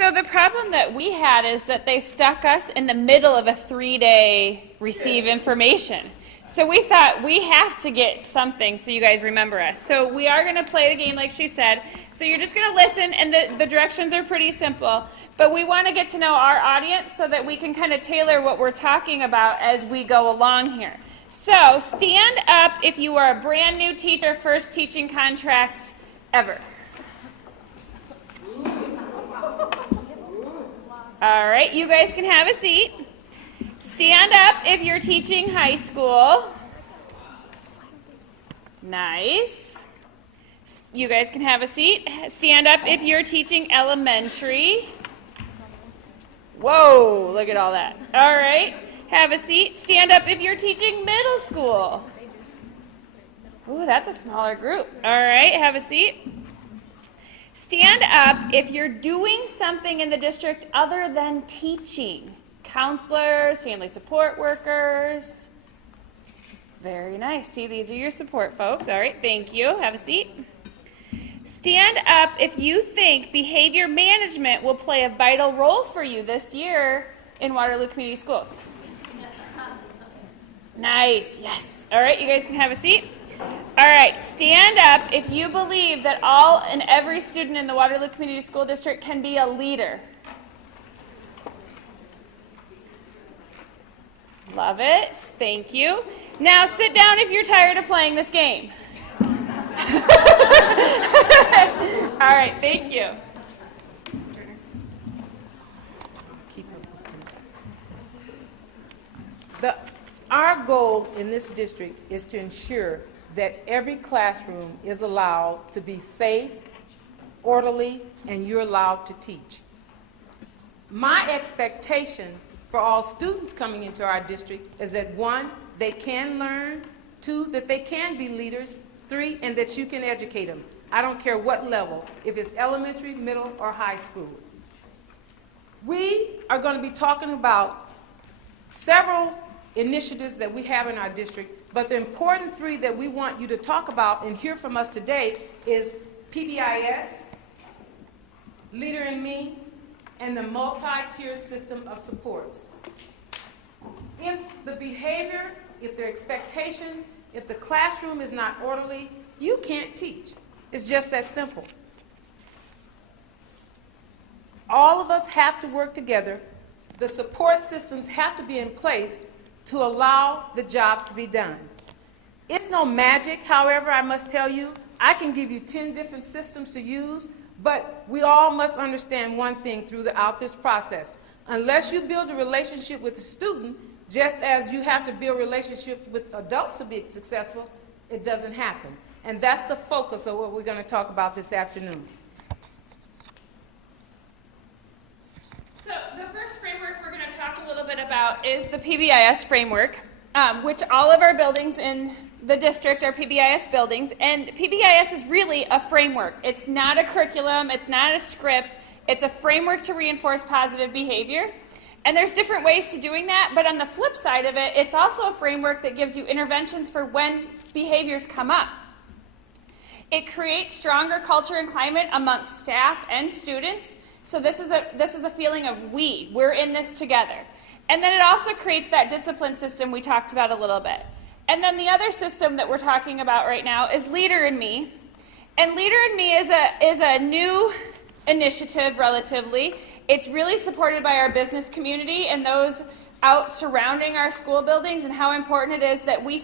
So the problem that we had is that they stuck us in the middle of a 3-day receive information. So we thought we have to get something so you guys remember us. So we are going to play the game like she said. So you're just going to listen, and the directions are pretty simple. But we want to get to know our audience so that we can kind of tailor what we're talking about as we go along here. So stand up if you are a brand new teacher, first teaching contract ever. All right, you guys can have a seat. Stand up if you're teaching high school. Nice. You guys can have a seat. Stand up if you're teaching elementary. Whoa, look at all that. All right, have a seat. Stand up if you're teaching middle school. Ooh, that's a smaller group. All right, have a seat. Stand up if you're doing something in the district other than teaching. Counselors, family support workers. Very nice. See, these are your support folks. All right, thank you. Have a seat. Stand up if you think behavior management will play a vital role for you this year in Waterloo Community Schools. Nice. Yes. All right, you guys can have a seat. All right, stand up if you believe that all and every student in the Waterloo Community School District can be a leader. Love it. Thank you. Now sit down if you're tired of playing this game. All right, thank you. Our goal in this district is to ensure that every classroom is allowed to be safe, orderly, and you're allowed to teach. My expectation for all students coming into our district is that 1, they can learn, 2, that they can be leaders, 3, and that you can educate them. I don't care what level, if it's elementary, middle, or high school. We are going to be talking about several initiatives that we have in our district, but the important 3 that we want you to talk about and hear from us today is PBIS, Leader in Me, and the multi-tiered system of supports. If the behavior, if their expectations, if the classroom is not orderly, you can't teach. It's just that simple. All of us have to work together. The support systems have to be in place to allow the jobs to be done. It's no magic, however, I must tell you. I can give you 10 different systems to use, but we all must understand one thing throughout this process. Unless you build a relationship with the student, just as you have to build relationships with adults to be successful, it doesn't happen. And that's the focus of what we're going to talk about this afternoon. So the first framework we're going to talk a little bit about is the PBIS framework, which all of our buildings in the district are PBIS buildings. And PBIS is really a framework. It's not a curriculum. It's not a script. It's a framework to reinforce positive behavior. And there's different ways to doing that. But on the flip side of it, it's also a framework that gives you interventions for when behaviors come up. It creates stronger culture and climate amongst staff and students. So this is a feeling of we're in this together. And then it also creates that discipline system we talked about a little bit. And then the other system that we're talking about right now is Leader in Me. And Leader in Me is a new initiative relatively. It's really supported by our business community and those out surrounding our school buildings, and how important it is that we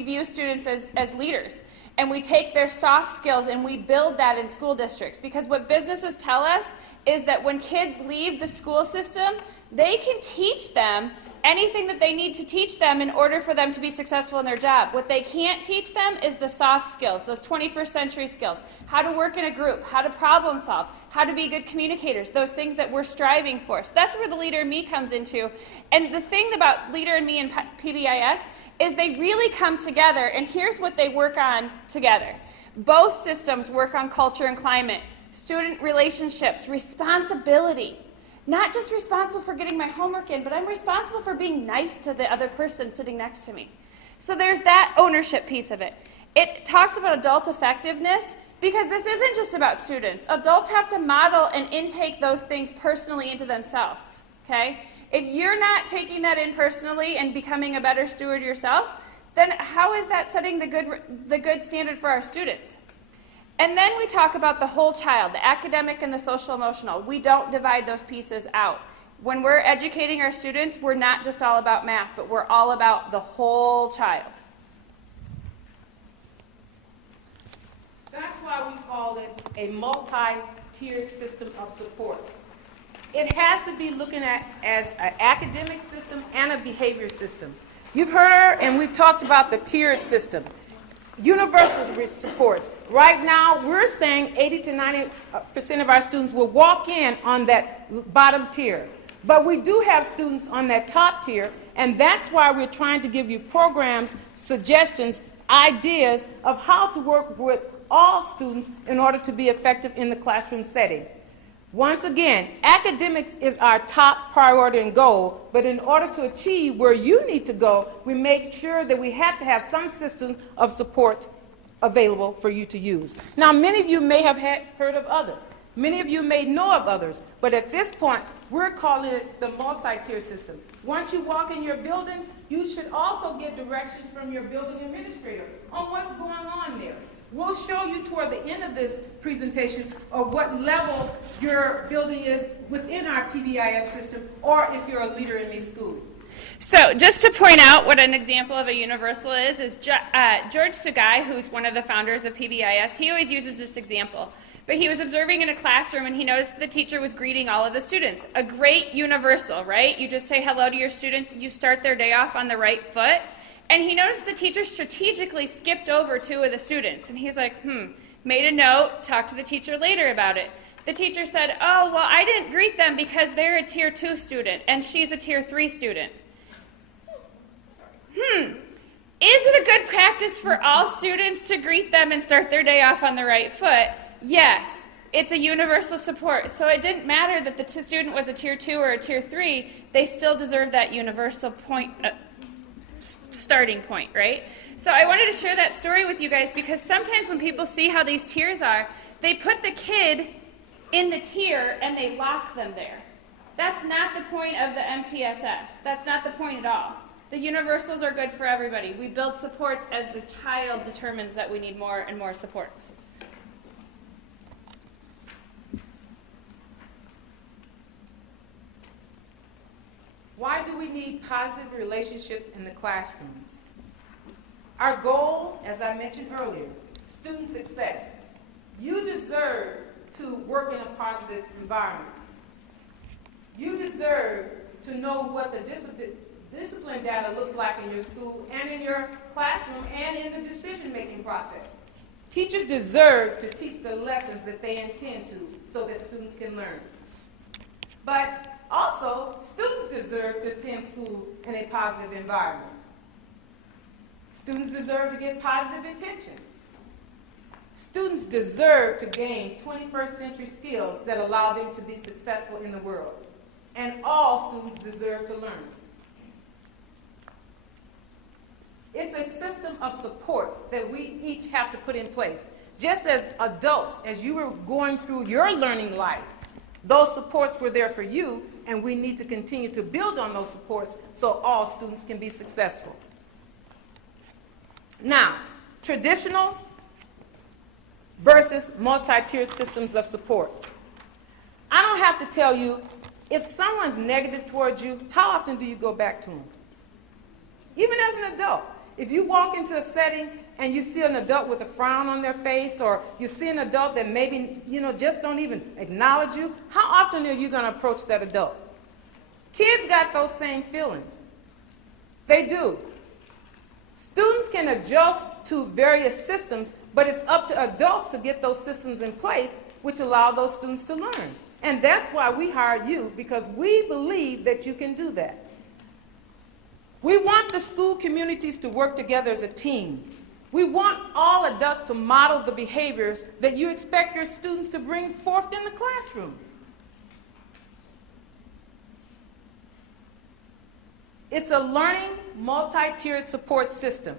view students as leaders. And we take their soft skills and we build that in school districts. Because what businesses tell us is that when kids leave the school system, they can teach them anything that they need to teach them in order for them to be successful in their job. What they can't teach them is the soft skills, those 21st century skills. How to work in a group, how to problem solve, how to be good communicators, those things that we're striving for. So that's where the Leader in Me comes into. And the thing about Leader in Me and PBIS is they really come together, and here's what they work on together. Both systems work on culture and climate, student relationships, responsibility. Not just responsible for getting my homework in, but I'm responsible for being nice to the other person sitting next to me. So there's that ownership piece of it. It talks about adult effectiveness, Because this isn't just about students. Adults have to model and intake those things personally into themselves, okay? If you're not taking that in personally and becoming a better steward yourself, then how is that setting the good standard for our students? And then we talk about the whole child, the academic and the social emotional. We don't divide those pieces out. When we're educating our students, we're not just all about math, but we're all about the whole child. That's why we call it a multi-tiered system of support. It has to be looking at as an academic system and a behavior system. You've heard and we've talked about the tiered system. Universal supports. Right now, we're saying 80 to 90% of our students will walk in on that bottom tier. But we do have students on that top tier, and that's why we're trying to give you programs, suggestions, ideas of how to work with all students in order to be effective in the classroom setting. Once again, academics is our top priority and goal, but in order to achieve where you need to go, we make sure that we have to have some systems of support available for you to use. Now, many of you may have heard of others. Many of you may know of others, but at this point, we're calling it the multi-tier system. Once you walk in your buildings, you should also get directions from your building administrator on what's going on there. We'll show you toward the end of this presentation of what level your building is within our PBIS system, or if you're a leader in these schools. So just to point out what an example of a universal is George Sugai, who's one of the founders of PBIS, he always uses this example. But he was observing in a classroom and he noticed the teacher was greeting all of the students. A great universal, right? You just say hello to your students, you start their day off on the right foot. And he noticed the teacher strategically skipped over 2 of the students. And he's like, made a note, talked to the teacher later about it. The teacher said, oh, well, I didn't greet them because they're a Tier 2 student and she's a Tier 3 student. Is it a good practice for all students to greet them and start their day off on the right foot? Yes. It's a universal support. So it didn't matter that the student was a Tier 2 or a Tier 3, they still deserve that universal point. Starting point, right? So I wanted to share that story with you guys because sometimes when people see how these tiers are, they put the kid in the tier and they lock them there. That's not the point of the MTSS. That's not the point at all. The universals are good for everybody. We build supports as the child determines that we need more and more supports. Why do we need positive relationships in the classrooms? Our goal, as I mentioned earlier, student success. You deserve to work in a positive environment. You deserve to know what the discipline data looks like in your school and in your classroom and in the decision-making process. Teachers deserve to teach the lessons that they intend to so that students can learn. But also, students deserve to attend school in a positive environment. Students deserve to get positive attention. Students deserve to gain 21st century skills that allow them to be successful in the world. And all students deserve to learn. It's a system of supports that we each have to put in place. Just as adults, as you were going through your learning life, those supports were there for you, and we need to continue to build on those supports so all students can be successful. Now, traditional versus multi-tiered systems of support. I don't have to tell you, if someone's negative towards you, how often do you go back to them? Even as an adult. If you walk into a setting and you see an adult with a frown on their face, or you see an adult that maybe, just don't even acknowledge you, how often are you going to approach that adult? Kids got those same feelings. They do. Students can adjust to various systems, but it's up to adults to get those systems in place which allow those students to learn. And that's why we hired you, because we believe that you can do that. We want the school communities to work together as a team. We want all adults to model the behaviors that you expect your students to bring forth in the classrooms. It's a learning, multi-tiered support system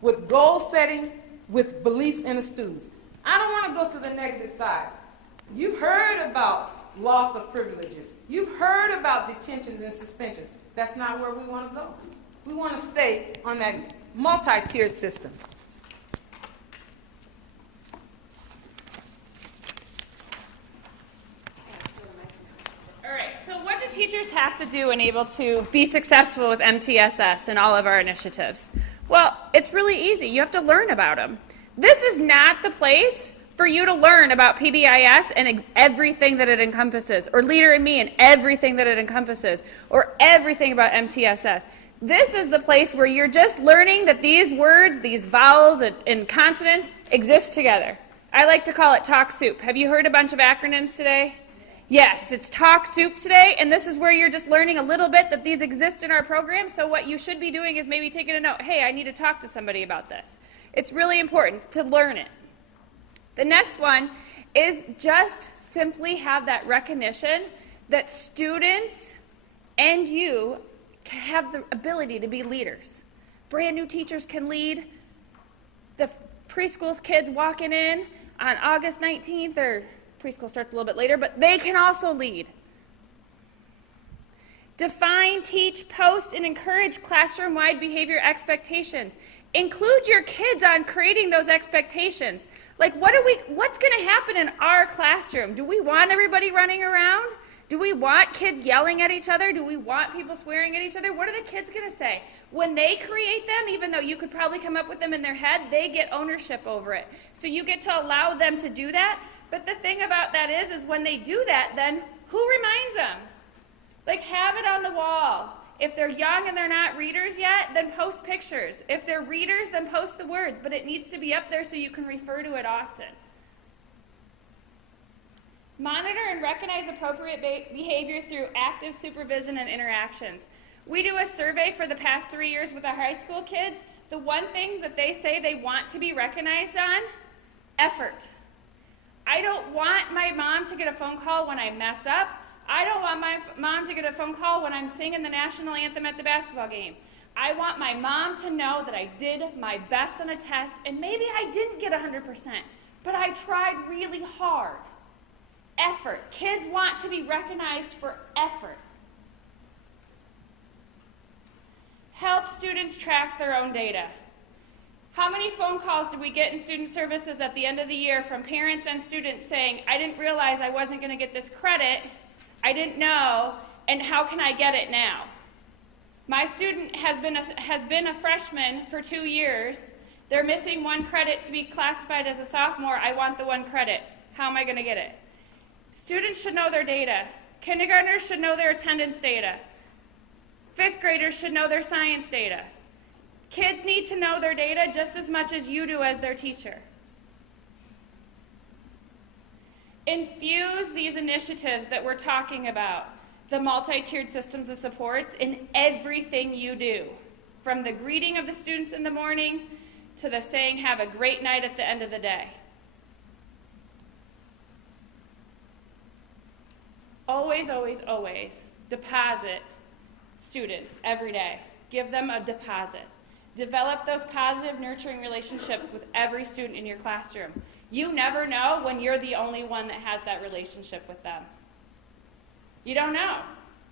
with goal settings, with beliefs in the students. I don't want to go to the negative side. You've heard about loss of privileges. You've heard about detentions and suspensions. That's not where we want to go. We want to stay on that multi-tiered system. All right, so what do teachers have to do and able to be successful with MTSS and all of our initiatives? Well, it's really easy. You have to learn about them. This is not the place for you to learn about PBIS and everything that it encompasses, or Leader in Me and everything that it encompasses, or everything about MTSS. This is the place where you're just learning that these words, these vowels and consonants exist together. I like to call it talk soup. Have you heard a bunch of acronyms today? Yes, it's talk soup today, and this is where you're just learning a little bit that these exist in our program, so what you should be doing is maybe taking a note. Hey, I need to talk to somebody about this. It's really important to learn it. The next one is just simply have that recognition that students and you have the ability to be leaders. Brand new teachers can lead. The preschool kids walking in on August 19th, or preschool starts a little bit later, but they can also lead. Define, teach, post, and encourage classroom-wide behavior expectations. Include your kids on creating those expectations. Like, what's going to happen in our classroom? Do we want everybody running around? Do we want kids yelling at each other? Do we want people swearing at each other? What are the kids going to say? When they create them, even though you could probably come up with them in their head, they get ownership over it. So you get to allow them to do that. But the thing about that is when they do that, then who reminds them? Like, have it on the wall. If they're young and they're not readers yet, then post pictures. If they're readers, then post the words, but it needs to be up there so you can refer to it often. Monitor and recognize appropriate behavior through active supervision and interactions. We do a survey for the past 3 years with our high school kids. The one thing that they say they want to be recognized on, effort. I don't want my mom to get a phone call when I mess up. I don't want my mom to get a phone call when I'm singing the national anthem at the basketball game. I want my mom to know that I did my best on a test, and maybe I didn't get 100%, but I tried really hard. Effort. Kids want to be recognized for effort. Help students track their own data. How many phone calls do we get in student services at the end of the year from parents and students saying, I didn't realize I wasn't going to get this credit, I didn't know, and how can I get it now? My student has been a freshman for 2 years. They're missing 1 credit to be classified as a sophomore. I want the 1 credit. How am I going to get it? Students should know their data. Kindergartners should know their attendance data. 5th graders should know their science data. Kids need to know their data just as much as you do as their teacher. Infuse these initiatives that we're talking about, the multi-tiered systems of supports, in everything you do, from the greeting of the students in the morning to the saying, have a great night at the end of the day. Always, always, always deposit students every day. Give them a deposit. Develop those positive, nurturing relationships with every student in your classroom. You never know when you're the only one that has that relationship with them. You don't know.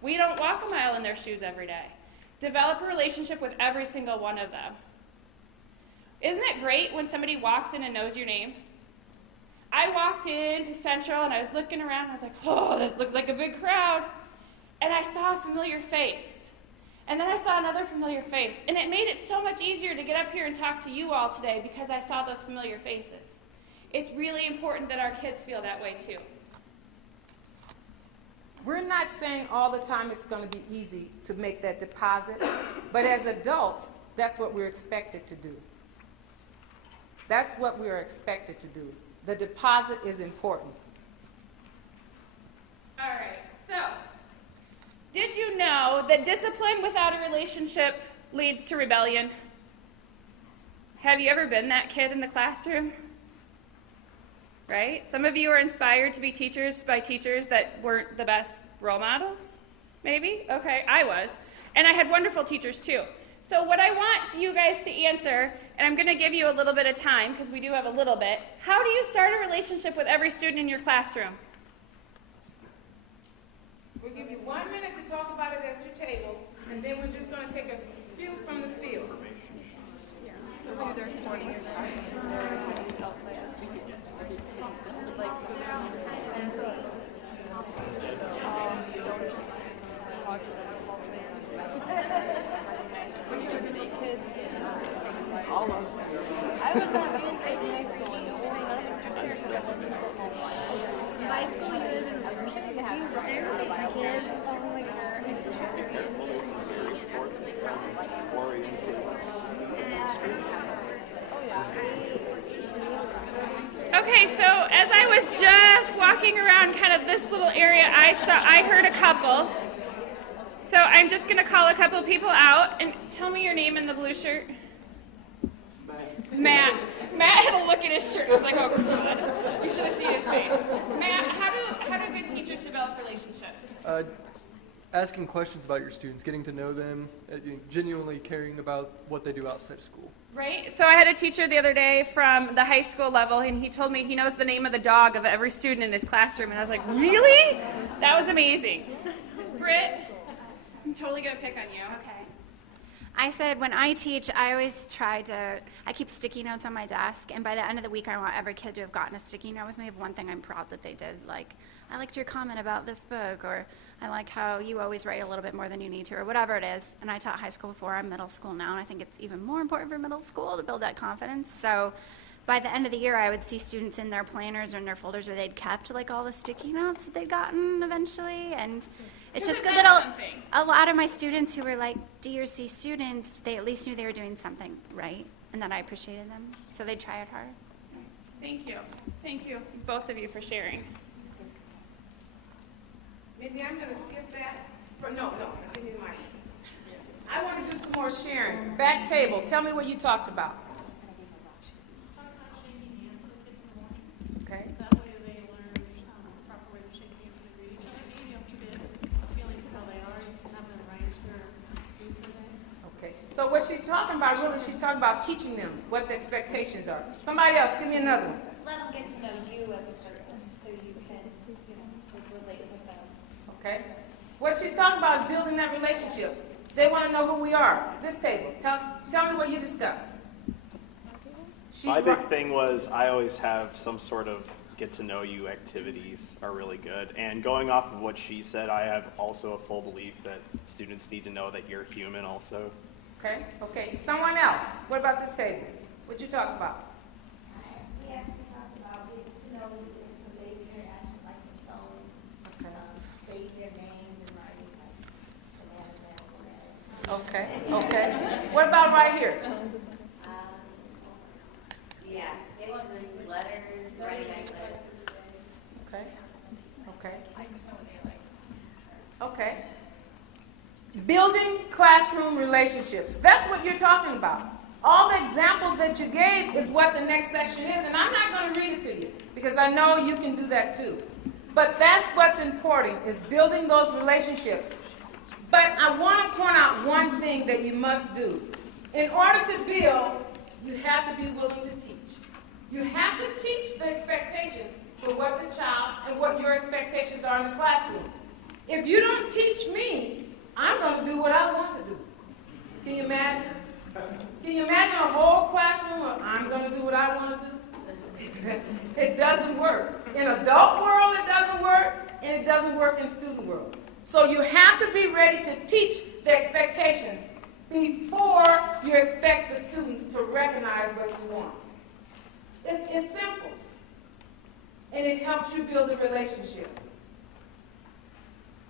We don't walk a mile in their shoes every day. Develop a relationship with every single one of them. Isn't it great when somebody walks in and knows your name? I walked into Central and I was looking around and I was like, oh, this looks like a big crowd. And I saw a familiar face. And then I saw another familiar face. And it made it so much easier to get up here and talk to you all today because I saw those familiar faces. It's really important that our kids feel that way too. We're not saying all the time it's going to be easy to make that deposit, but as adults, that's what we're expected to do. That's what we are expected to do. The deposit is important. All right, so did you know that discipline without a relationship leads to rebellion? Have you ever been that kid in the classroom? Right? Some of you are inspired to be teachers by teachers that weren't the best role models, maybe? Okay, I was. And I had wonderful teachers too. So what I want you guys to answer, and I'm going to give you a little bit of time because we do have a little bit. How do you start a relationship with every student in your classroom? We'll give you 1 minute to talk about it at your table, and then we're just going to take a few from the field. I was not being paid in high school. My school, you would have been kids. Oh my God. My sister could be Okay, so as I was just walking around kind of this little area, I heard a couple. So I'm just going to call a couple people out, and tell me your name in the blue shirt. Matt. Matt had a look at his shirt. He's like, oh, God. You should have seen his face. Matt, how do good teachers develop relationships? Asking questions about your students, getting to know them, genuinely caring about what they do outside of school. Right? So I had a teacher the other day from the high school level, and he told me he knows the name of the dog of every student in his classroom, and I was like, really? That was amazing. Britt, I'm totally going to pick on you. Okay. I said when I teach, I always I keep sticky notes on my desk, and by the end of the week, I want every kid to have gotten a sticky note with me of one thing I'm proud that they did. Like, I liked your comment about this book, or I like how you always write a little bit more than you need to, or whatever it is. And I taught high school before, I'm middle school now, and I think it's even more important for middle school to build that confidence. So by the end of the year, I would see students in their planners or in their folders where they'd kept like all the sticky notes that they'd gotten eventually, and it's just good that a lot of my students who were like D or C students, they at least knew they were doing something right, and that I appreciated them, so they tried hard. Thank you. Thank you, both of you, for sharing. Mindy, I'm going to skip that. No, give me the mic. I want to do some more sharing. Back table, tell me what you talked about. Okay. That way they learn proper way to shake hands and greet each other. Maybe also get feelings how they are. You can have them write your food for them. Okay. So what she's talking about, really, she's talking about teaching them what the expectations are. Somebody else, give me another one. Let them get to know you as a person, so you can, relate with them. Okay. What she's talking about is building that relationship. They want to know who we are. This table. Tell me what you discussed. My big thing was I always have some sort of get to know you activities are really good. And going off of what she said, I have also a full belief that students need to know that you're human also. Okay. Someone else. What about this table? What you talk about? We actually talked about getting to know information, actually like the phone, state their names and writing like Okay. What about right here? yeah, getting through letters, writing letters. Okay. Building classroom relationships. That's what you're talking about. All the examples that you gave is what the next section is, and I'm not going to read it to you because I know you can do that too. But that's what's important, is building those relationships. But I want to point out one thing that you must do. In order to build, you have to be willing to teach. You have to teach the expectations for what the child and what your expectations are in the classroom. If you don't teach me, I'm going to do what I want to do. Can you imagine? Can you imagine a whole classroom of I'm going to do what I want to do? It doesn't work. In adult world, it doesn't work, and it doesn't work in student world. So you have to be ready to teach the expectations before you expect the students to recognize what you want. It's simple, and it helps you build a relationship.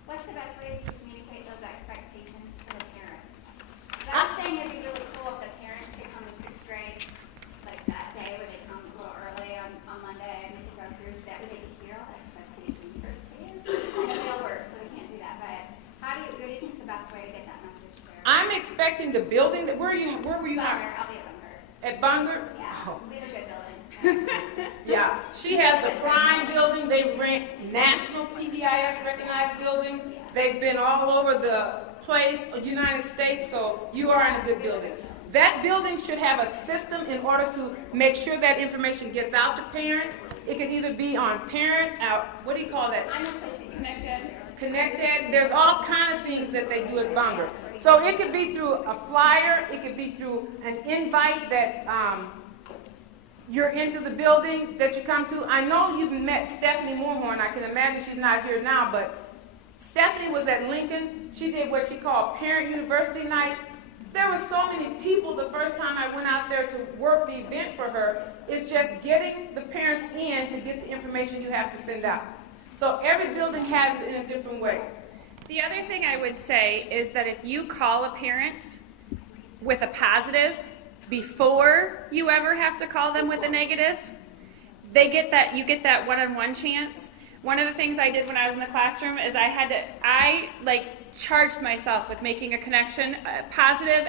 What's the best way to communicate those expectations to the parents? I'm saying it'd be really cool if the parents could come to sixth grade, like that day where they come a little early on Monday and they can go through so that way they can hear all the expectations firsthand. I know they'll work, so we can't do that, but what do you think is the best way to get that message there? I'm expecting the building that where were you Bunger, I'll be at Bunger. at Bunger? Yeah, Oh. we have a good building. Yeah, she has the Prime building. They rent national PBIS recognized building. They've been all over the place, United States, so you are in a good building. That building should have a system in order to make sure that information gets out to parents. It could either be on parent, what do you call that? I'm actually connected. Connected. There's all kind of things that they do at Bunger. So it could be through a flyer. It could be through an invite that you're into the building that you come to. I know you've met Stephanie Moorhorn. I can imagine she's not here now, but Stephanie was at Lincoln. She did what she called Parent University Nights. There were so many people the first time I went out there to work the event for her. It's just getting the parents in to get the information you have to send out. So every building has it in a different way. The other thing I would say is that if you call a parent with a positive before you ever have to call them with a negative, you get that one-on-one chance. One of the things I did when I was in the classroom is I charged myself with making a connection, positive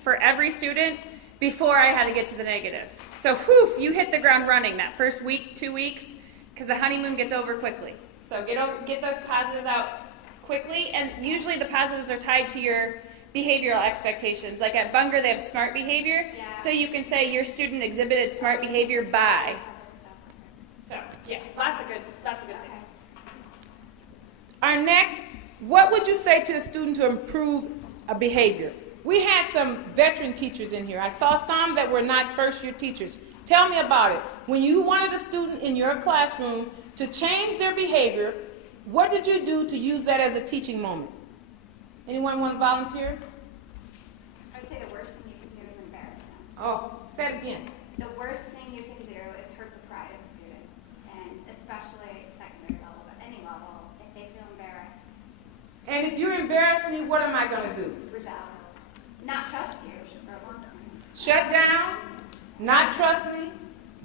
for every student before I had to get to the negative. So you hit the ground running that first week, 2 weeks, because the honeymoon gets over quickly. So get those positives out quickly, and usually the positives are tied to your behavioral expectations. Like at Bunger, they have smart behavior, so you can say your student exhibited smart behavior by. So yeah, lots of good things. Our next, what would you say to a student to improve a behavior? We had some veteran teachers in here. I saw some that were not first-year teachers. Tell me about it. When you wanted a student in your classroom to change their behavior, what did you do to use that as a teaching moment? Anyone want to volunteer? I would say the worst thing you can do is embarrass them. Oh, say it again. The worst thing you can do is hurt the pride of a student, and especially secondary level, but any level, if they feel embarrassed, And if you embarrass me, what am I going to do? rebel, not trust you for a long time. Shut down, not trust me,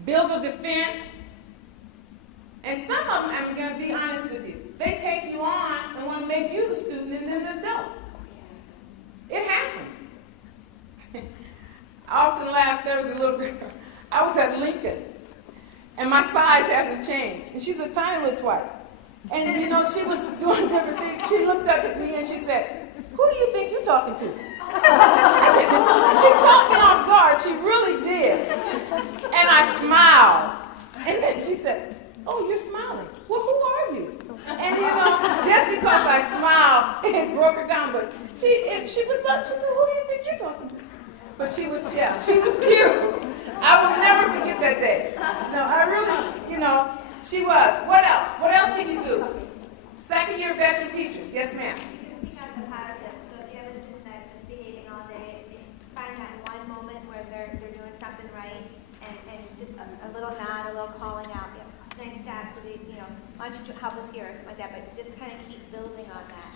build a defense. And some of them, I'm going to be honest with you, they take you on and want to make you the student and then the adult. It happens. I often laugh. There was a little girl. I was at Lincoln, and my size hasn't changed. And she's a tiny little twite. And, she was doing different things. She looked up at me and she said, "Who do you think you're talking to?" She caught me off guard. She really did. And I smiled. And then she said, "Oh, you're smiling. Well, who are you?" And just because I smiled, it broke her down. But she was like, she said, "Who do you think you're talking to?" But she was cute. I will never forget that day. No, I really, she was. What else? What else can you do? Second-year veteran teachers. Yes, ma'am. Speak on the positive. So if you have a student that's misbehaving all day, find that one moment where they're doing something right, and just a little nod, a little calling out. Nice job. So why don't you help us here or something like that? But just kind of keep building on that.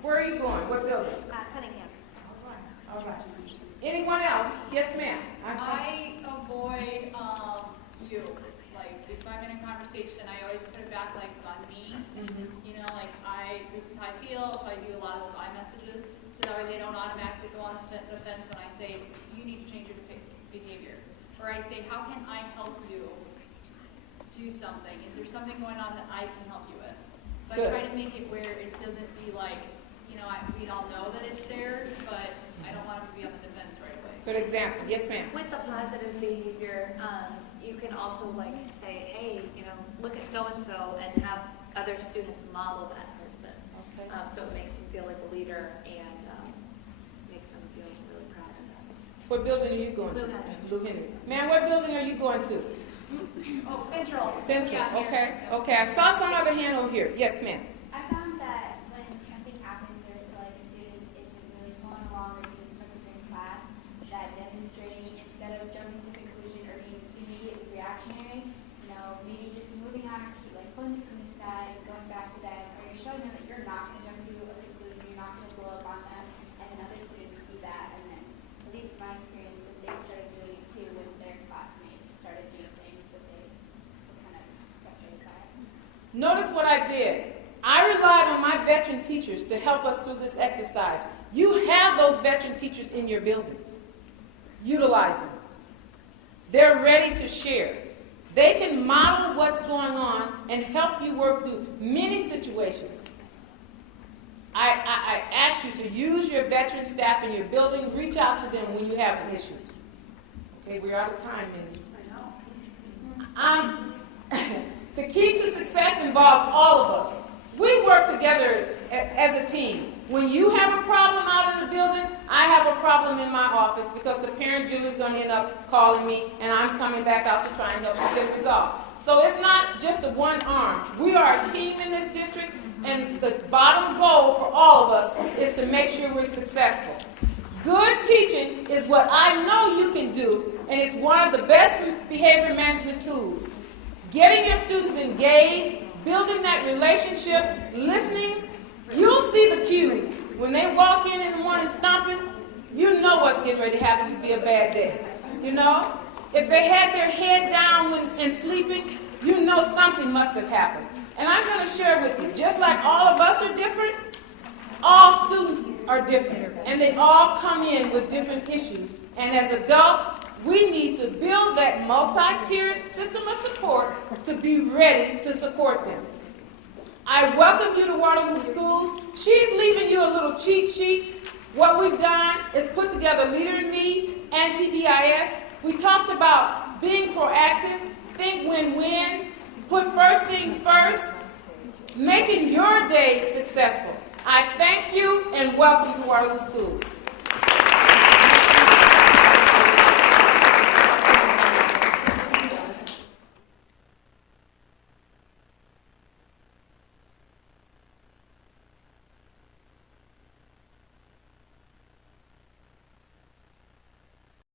Where are you going? What building? Cunningham. All right. Anyone else? Yes, ma'am. I avoid you. Like if I'm in a conversation, I always put it back like on me. This is how I feel, so I do a lot of those I messages, so that way they don't automatically go on the fence when I say you need to change your behavior, or I say how can I help you do something? Is there something going on that I can help you with? So Good. I try to make it where it doesn't be like we all know that it's theirs, but I don't want them to be on the defense right away. Good example. Yes, ma'am. With the positive behavior, you can also say, hey, look at so-and-so and have other students model that person. Okay. So it makes them feel like a leader and makes them feel really proud of that. What building are you going to? Blue Henry. Blue Henry. Ma'am, what building are you going to? Oh, Central. Central. Yeah, here. Okay. I saw some other hand over here. Yes, ma'am. I found that when something happens or like a student isn't really following along or doing something in class, that demonstrating instead of jumping to conclusion or being immediately reactionary, maybe just moving on or putting this on the side, going back to them, or you're showing them that you're not going to jump to a conclusion, you're not going to blow up on them, and then other students see that, and then, at least in my experience, that they started doing it too when their classmates started doing things that they were kind of frustrated by. Notice what I did. I relied on my veteran teachers to help us through this exercise. You have those veteran teachers in your buildings. Utilize them. They're ready to share. They can model what's going on and help you work through many situations. I ask you to use your veteran staff in your building, reach out to them when you have an issue. Okay, we're out of time, Mindy. The key to success involves all of us. We work together as a team. When you have a problem out in the building, I have a problem in my office because the parent Julie is going to end up calling me, and I'm coming back out to try and help you get it resolved. So it's not just a one arm. We are a team in this district, and the bottom goal for all of us is to make sure we're successful. Good teaching is what I know you can do, and it's one of the best behavior management tools. Getting your students engaged, building that relationship, listening, you'll see the cues. When they walk in the morning stomping, you know what's getting ready to happen to be a bad day. You know? If they had their head down and sleeping, you know something must have happened. And I'm going to share with you, just like all of us are different, all students are different. And they all come in with different issues. And as adults, we need to build that multi-tiered system of support to be ready to support them. I welcome you to Waterloo Schools. She's leaving you a little cheat sheet. What we've done is put together Leader in Me and PBIS. We talked about being proactive, think win-win, put first things first, making your day successful. I thank you and welcome to Waterloo Schools.